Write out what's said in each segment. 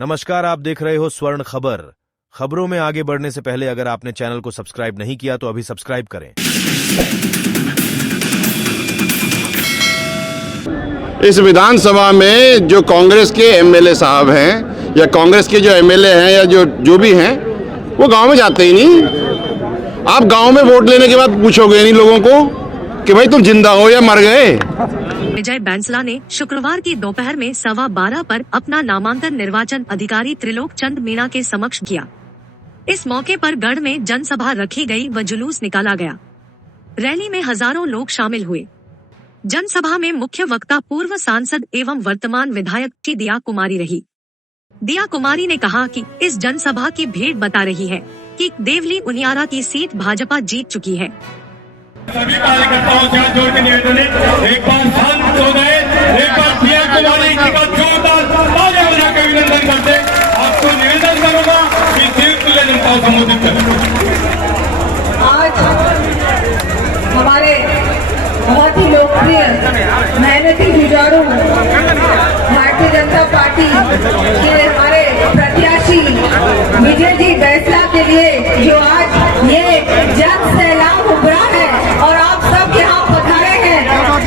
नमस्कार, आप देख रहे हो स्वर्ण खबर। खबरों में आगे बढ़ने से पहले अगर आपने चैनल को सब्सक्राइब नहीं किया तो अभी सब्सक्राइब करें। इस विधानसभा में जो कांग्रेस के एमएलए साहब हैं या कांग्रेस के जो एमएलए हैं या जो भी हैं वो गांव में जाते ही नहीं। आप गांव में वोट लेने के बाद पूछोगे नहीं लोगों को कि भाई तुम जिंदा हो या मर गए। विजय बैंसला ने शुक्रवार की दोपहर में 12:15 पर अपना नामांकन निर्वाचन अधिकारी त्रिलोक चंद मीणा के समक्ष किया। इस मौके पर गढ़ में जनसभा रखी गई व जुलूस निकाला गया। रैली में हजारों लोग शामिल हुए। जनसभा में मुख्य वक्ता पूर्व सांसद एवं वर्तमान विधायक श्री दिया कुमारी रही। दिया कुमारी ने कहा कि इस जनसभा की भीड़ बता रही है कि देवली उनियारा की सीट भाजपा जीत चुकी है। सभी कार्यकर्ताओं से हाथ जोड़ के निवेदन है, एक बार शांत हो गए, एक बार दिया कुमारी जी का जोरदार तालियां बजा के अभिनंदन करते। आपको निवेदन करूंगा कि दिल खुले जनता को संबोधित करें। आज हमारे बहुत ही लोकप्रिय मेहनती जुझारू भारतीय जनता पार्टी के हमारे प्रत्याशी विजय जी बैंसला के लिए जो आज ये जन सैलाब उभरा है और आप सब यहाँ पधारे हैं,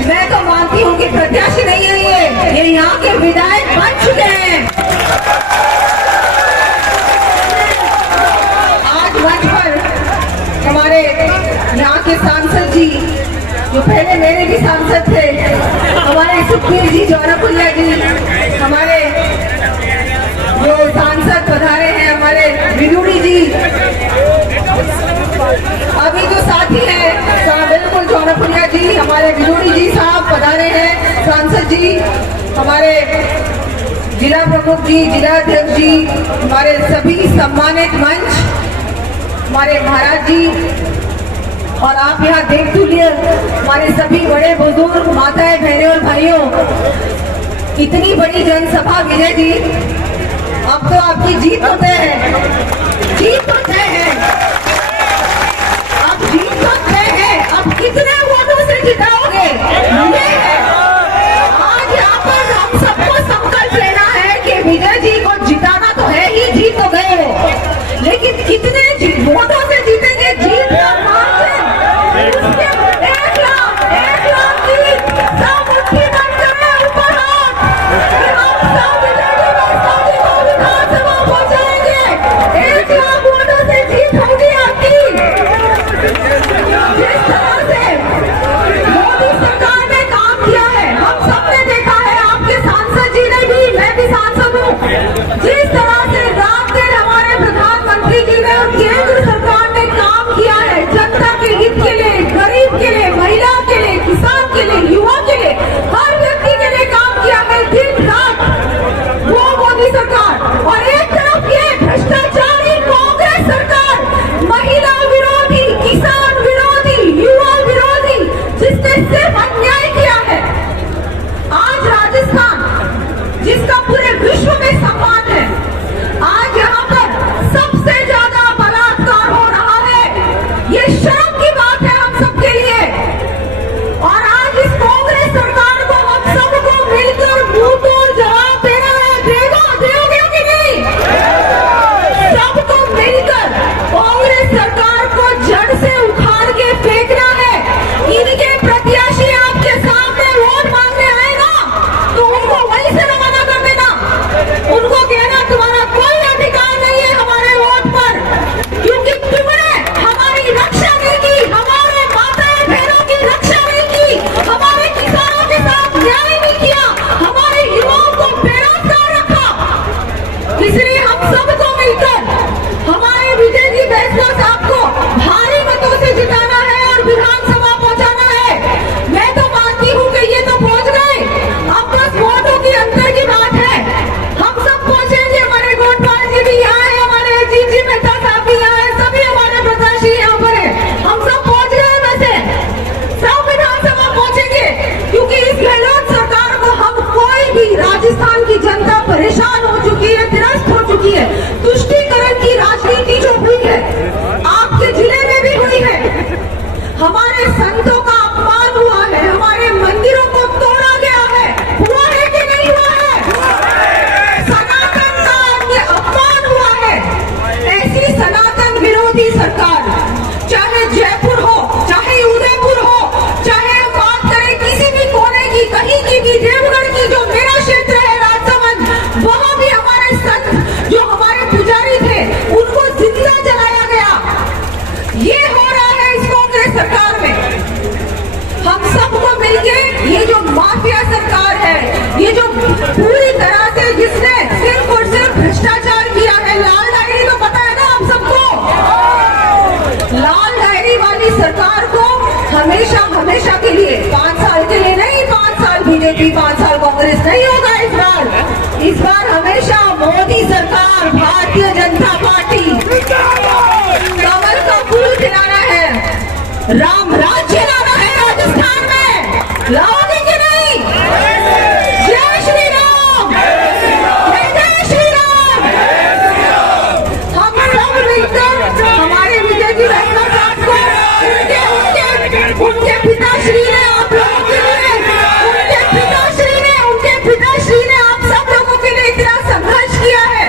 मैं तो मानती हूँ कि प्रत्याशी नहीं है ये यहाँ के विधायक बन चुके हैं। आज मंच पर हमारे यहाँ के सांसद जी जो पहले मेरे भी सांसद थे, हमारे सुखबीर जी जौनपुरिया जी, हमारे जो सांसद पधारे हैं हमारे विदुड़ी जी, अभी जो साथी हैं बिल्कुल जौनपुरिया जी, हमारे विदुड़ी जी साहब पधारे हैं, सांसद जी, हमारे जिला प्रमुख जी, जिला अध्यक्ष जी, हमारे सभी सम्मानित मंच, हमारे महाराज जी, और आप यहाँ देख चुके हमारे सभी बड़े बुजुर्ग माताएं बहनें और भाइयों, इतनी बड़ी जनसभा विजय जी, अब तो आपकी जीत तो तय है, जीत तो तय है, अब जीत तो तय है। अब कितने वोटों से जिताओगे ये है। आज यहाँ पर हम सबको संकल्प लेना है कि विजय जी को जिताना तो है ही, जीत तो गए हो, लेकिन कितने वोटों से जीतेंगे, जीत का मार्जिन 1 लाख की सब मुट्ठी बंद करें, ऊपर हाथ, हम सब विजय जी बैंसला जी को विधानसभा पहुंचाएंगे। 1 लाख वोटों से जीत होगी आपकी। जिस तरह से मोदी सरकार ने काम किया है, हम सबने देखा है, आपके सांसद जी ने भी, मैं भी सांसद हूँ, जिस तरह से रात दिन हमारे प्रधानमंत्री जी ने और केंद्र सरकार ने काम किया है जनता के हित के लिए, गरीब के लिए, महिला के लिए, किसान के लिए, युवा के लिए, हर व्यक्ति के लिए काम किया है दिन रात, वो मोदी सरकार। और एक तरफ ये भ्रष्टाचारी कांग्रेस सरकार, महिला विरोधी, किसान विरोधी, युवा विरोधी, जिसने सिर्फ अन्याय किया है। आज राजस्थान जिसका पूरे विश्व में सम्मान है, आज यहाँ पर सबसे ज्यादा बलात्कार हो रहा है, ये शर्म की बात है हम सबके लिए। और आज इस कांग्रेस सरकार को हम सबको मिलकर मुंह तोड़ जवाब देना है, दोगे कि नहीं? सबको मिलकर कांग्रेस सरकार को जड़ से उखाड़ के फेंकना है। इनके प्रत्याशी सबको मिलके ये जो माफिया सरकार है, ये जो पूरी तरह से जिसने सिर्फ और सिर्फ भ्रष्टाचार किया है, लाल डायरी तो पता है ना आप सबको, लाल डायरी वाली सरकार को हमेशा हमेशा के लिए 5 साल के लिए नहीं, 5 साल बीजेपी 5 साल कांग्रेस नहीं होगा इस बार हमेशा मोदी सरकार, भारतीय जनता पार्टी कमल का फूल खिलाना है, राम राज्य लाना है राजस्थान में, लाओगे कि नहीं? जय श्री राम, जय श्री राम। हम सब मिलकर हमारे विजय जी रत्ना साहब को उनके पिताश्री ने आप लोगों के लिए, उनके पिताश्री ने आप सब लोगों के लिए इतना संघर्ष किया है।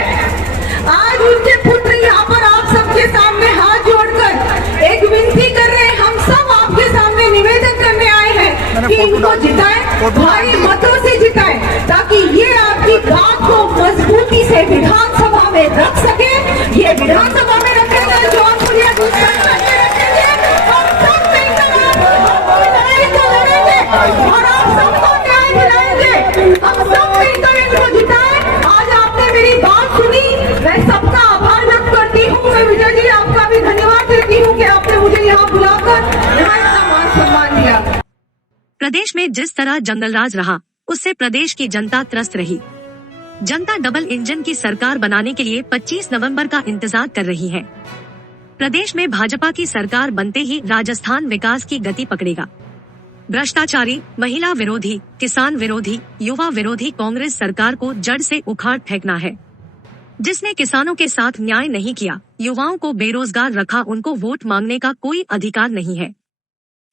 आज उनके पुत्र यहाँ पर आप सबके सामने हाथ जोड़कर एक विनती कर रहे हैं, हम सब आपके सामने निवेदन करने आए हैं कि इनको जिताएं, भारी मतों से जिताएं, ताकि ये आपकी बात को मजबूती से विधानसभा में रख सके। ये विधानसभा में रखेंगे जो आपको ये रखेंगे, हम सब मिलकर आपकी लड़ाई को लड़ेंगे और आप सबको न्याय दिलाएंगे। हम सब मिलकर इनको जिताएं। आज आपने मेरी बात सुनी, मैं सबका आभार व्यक्त करती हूँ। मैं विजय जी आपका भी धन्यवाद देती हूँ कि आपने मुझे यहाँ बुलाकर यहाँ इतना मान सम्मान दिया। प्रदेश में जिस तरह जंगलराज रहा, उससे प्रदेश की जनता त्रस्त रही। जनता डबल इंजन की सरकार बनाने के लिए 25 नवंबर का इंतजार कर रही है। प्रदेश में भाजपा की सरकार बनते ही राजस्थान विकास की गति पकड़ेगा। भ्रष्टाचारी, महिला विरोधी, किसान विरोधी, युवा विरोधी कांग्रेस सरकार को जड़ से उखाड़ फेंकना है। जिसने किसानों के साथ न्याय नहीं किया, युवाओं को बेरोजगार रखा, उनको वोट मांगने का कोई अधिकार नहीं है।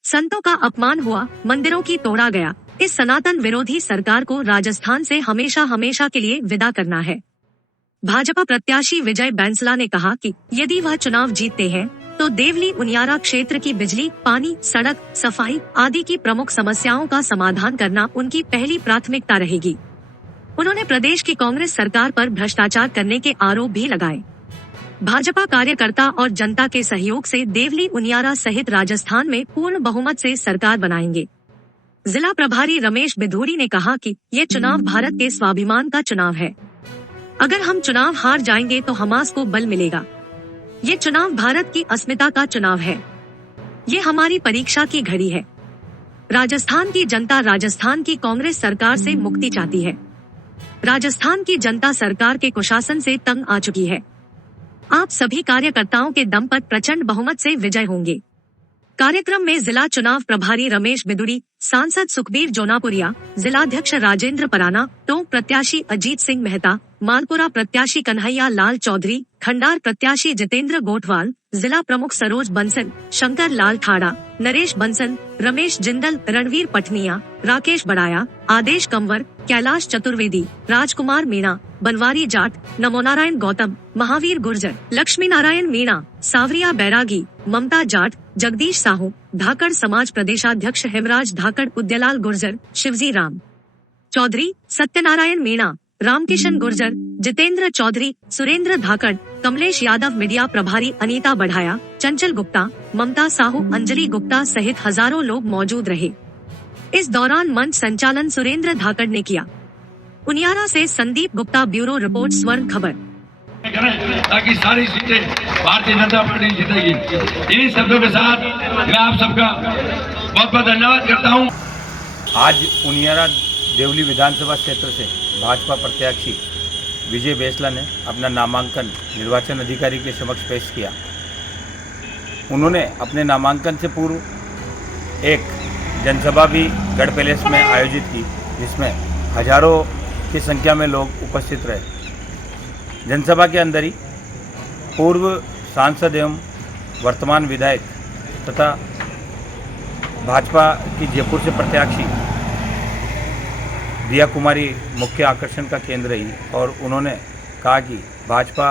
संतों का अपमान हुआ, मंदिरों की तोड़ा गया। इस सनातन विरोधी सरकार को राजस्थान से हमेशा हमेशा के लिए विदा करना है। भाजपा प्रत्याशी विजय बैंसला ने कहा कि यदि वह चुनाव जीतते हैं तो देवली उनियारा क्षेत्र की बिजली, पानी, सड़क, सफाई आदि की प्रमुख समस्याओं का समाधान करना उनकी पहली प्राथमिकता रहेगी। उन्होंने प्रदेश की कांग्रेस सरकार पर भ्रष्टाचार करने के आरोप भी लगाए। भाजपा कार्यकर्ता और जनता के सहयोग से देवली उनियारा सहित राजस्थान में पूर्ण बहुमत से सरकार बनाएंगे। जिला प्रभारी रमेश बिधूरी ने कहा कि ये चुनाव भारत के स्वाभिमान का चुनाव है। अगर हम चुनाव हार जाएंगे तो हमास को बल मिलेगा। ये चुनाव भारत की अस्मिता का चुनाव है। ये हमारी परीक्षा की घड़ी है। राजस्थान की जनता राजस्थान की कांग्रेस सरकार से मुक्ति चाहती है। राजस्थान की जनता सरकार के कुशासन से तंग आ चुकी है। आप सभी कार्यकर्ताओं के दम पर प्रचंड बहुमत से विजय होंगे। कार्यक्रम में जिला चुनाव प्रभारी रमेश बिदुरी, सांसद सुखबीर जोनापुरिया, जिलाध्यक्ष राजेंद्र पराना, टोंक प्रत्याशी अजीत सिंह मेहता, मालपुरा प्रत्याशी कन्हैया लाल चौधरी, खंडार प्रत्याशी जितेंद्र गोठवाल, जिला प्रमुख सरोज बंसल, शंकर लाल ठाड़ा, नरेश बंसल, रमेश जिंदल, रणवीर पटनिया, राकेश बड़ाया, आदेश कंवर, कैलाश चतुर्वेदी, राजकुमार मीणा, बनवारी जाट, नमोनारायण गौतम, महावीर गुर्जर, लक्ष्मी नारायण मीणा, सावरिया बैरागी, ममता जाट, जगदीश साहू, धाकड़ समाज प्रदेशाध्यक्ष हेमराज धाकड़, उद्यलाल गुर्जर, शिवजी राम चौधरी, सत्यनारायण मीणा, रामकिशन गुर्जर, जितेंद्र चौधरी, सुरेंद्र धाकड़, कमलेश यादव, मीडिया प्रभारी अनीता बढ़ाया, चंचल गुप्ता, ममता साहू, अंजलि गुप्ता सहित हजारों लोग मौजूद रहे। इस दौरान मंच संचालन सुरेंद्र धाकड़ ने किया। उनियारा से संदीप गुप्ता, ब्यूरो रिपोर्ट, स्वर्ण खबर। ताकि सारी सीटें भारतीय जनता पार्टी जीतेगी। इन्हीं शब्दों के साथ मैं आप सबका बहुत बहुत धन्यवाद करता हूँ। आज उनियारा देवली विधानसभा क्षेत्र से भाजपा प्रत्याशी विजय बैंसला ने अपना नामांकन निर्वाचन अधिकारी के समक्ष पेश किया। उन्होंने अपने नामांकन से पूर्व एक जनसभा भी गढ़ पैलेस में आयोजित की, जिसमें हजारों की संख्या में लोग उपस्थित रहे। जनसभा के अंदर ही पूर्व सांसद एवं वर्तमान विधायक तथा भाजपा की जयपुर से प्रत्याशी दिया कुमारी मुख्य आकर्षण का केंद्र रही और उन्होंने कहा कि भाजपा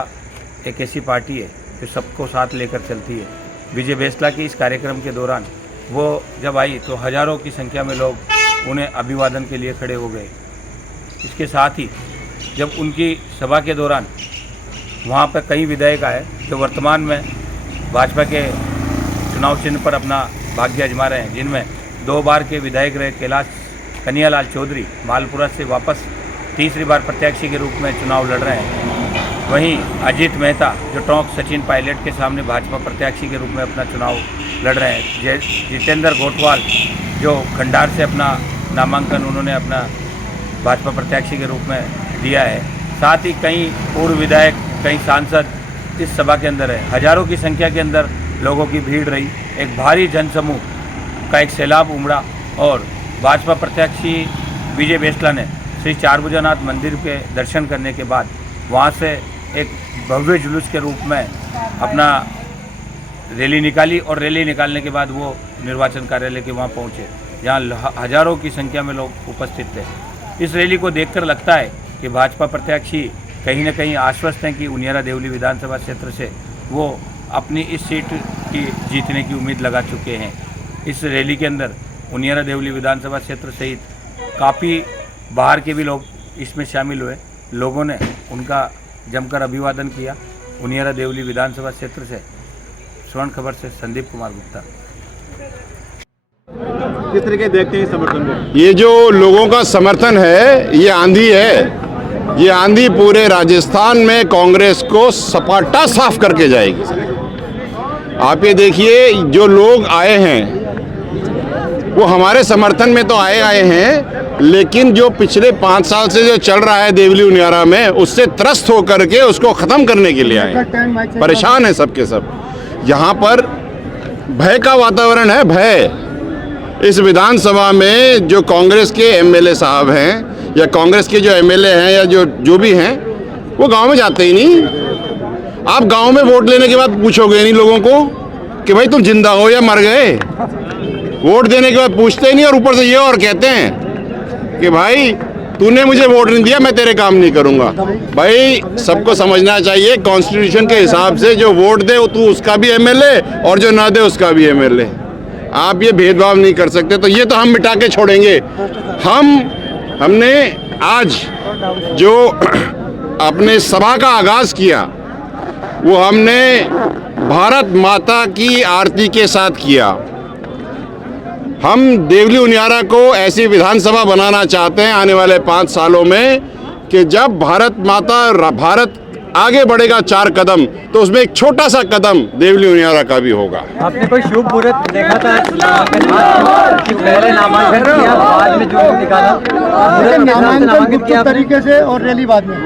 एक ऐसी पार्टी है जो सबको साथ लेकर चलती है। विजय बैंसला की इस कार्यक्रम के दौरान वो जब आई तो हजारों की संख्या में लोग उन्हें अभिवादन के लिए खड़े हो गए। इसके साथ ही जब उनकी सभा के दौरान वहाँ पर कई विधायक आए जो वर्तमान में भाजपा के चुनाव चिन्ह पर अपना भाग्य आजमा रहे हैं, जिनमें 2 बार के विधायक रहे कैलाश कन्हैयालाल चौधरी मालपुरा से वापस तीसरी बार प्रत्याशी के रूप में चुनाव लड़ रहे हैं। वहीं अजीत मेहता जो टोंक सचिन पायलट के सामने भाजपा प्रत्याशी के रूप में अपना चुनाव लड़ रहे हैं। जितेंद्र गोटवाल जो खंडार से अपना नामांकन उन्होंने अपना भाजपा प्रत्याशी के रूप में दिया है। साथ ही कई पूर्व विधायक, कई सांसद इस सभा के अंदर है। हजारों की संख्या के अंदर लोगों की भीड़ रही। एक भारी जनसमूह का एक सैलाब उमड़ा और भाजपा प्रत्याशी विजय बेसला ने श्री चारभुजानाथ मंदिर के दर्शन करने के बाद वहाँ से एक भव्य जुलूस के रूप में अपना रैली निकाली और रैली निकालने के बाद वो निर्वाचन कार्यालय के वहाँ पहुँचे, जहाँ हजारों की संख्या में लोग उपस्थित थे। इस रैली को देखकर लगता है कि भाजपा प्रत्याशी कहीं न कहीं आश्वस्त हैं कि उनियारा देवली विधानसभा क्षेत्र से वो अपनी इस सीट की जीतने की उम्मीद लगा चुके हैं। इस रैली के अंदर उनियारा देवली विधानसभा क्षेत्र सहित काफ़ी बाहर के भी लोग इसमें शामिल हुए। लोगों ने उनका जमकर अभिवादन किया। उनियारा देवली विधानसभा क्षेत्र से स्वर्ण खबर से संदीप कुमार गुप्ता। किस तरीके देखते हैं समर्थन को? ये जो लोगों का समर्थन है ये आंधी है। ये आंधी पूरे राजस्थान में कांग्रेस को सपाटा साफ करके जाएगी। आप ये देखिए, जो लोग आए हैं वो हमारे समर्थन में तो आए हैं, लेकिन जो पिछले 5 साल से जो चल रहा है देवली उनियारा में, उससे त्रस्त होकर के उसको खत्म करने के लिए आए। परेशान है सबके सब। यहाँ पर भय का वातावरण है, भय। इस विधानसभा में जो कांग्रेस के एमएलए साहब हैं या कांग्रेस के जो एमएलए हैं या जो भी हैं, वो गांव में जाते ही नहीं। आप गांव में वोट लेने के बाद पूछोगे नहीं लोगों को कि भाई तुम जिंदा हो या मर गए। वोट देने के बाद पूछते ही नहीं, और ऊपर से ये और कहते हैं कि भाई तूने मुझे वोट नहीं दिया, मैं तेरे काम नहीं करूंगा। भाई सबको समझना चाहिए, कॉन्स्टिट्यूशन के हिसाब से जो वोट दे तू उसका भी एमएलए और जो ना दे उसका भी एमएलए। आप ये भेदभाव नहीं कर सकते। तो ये तो हम मिटा के छोड़ेंगे। हमने आज जो अपने सभा का आगाज किया वो हमने भारत माता की आरती के साथ किया। हम देवली उनियारा को ऐसी विधानसभा बनाना चाहते हैं आने वाले 5 सालों में कि जब भारत आगे बढ़ेगा 4 कदम, तो उसमें एक छोटा सा कदम देवली उनियारा का भी होगा। आपने कोई शुभ मुहूर्त देखा था कि पहले नामांकन किया, बाद में जो निकाला नामांकन किया तरीके से और रैली बाद में?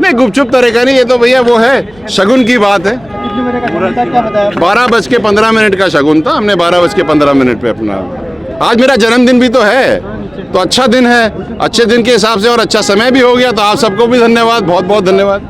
नहीं, गुपचुप तरीका नहीं, ये तो भैया वो है शगुन की बात है। 12:15 का शगुन था। हमने 12:15 पे अपना, आज मेरा जन्मदिन भी तो है, तो अच्छा दिन है। अच्छे दिन के हिसाब से और अच्छा समय भी हो गया। तो आप सबको भी धन्यवाद, बहुत बहुत धन्यवाद।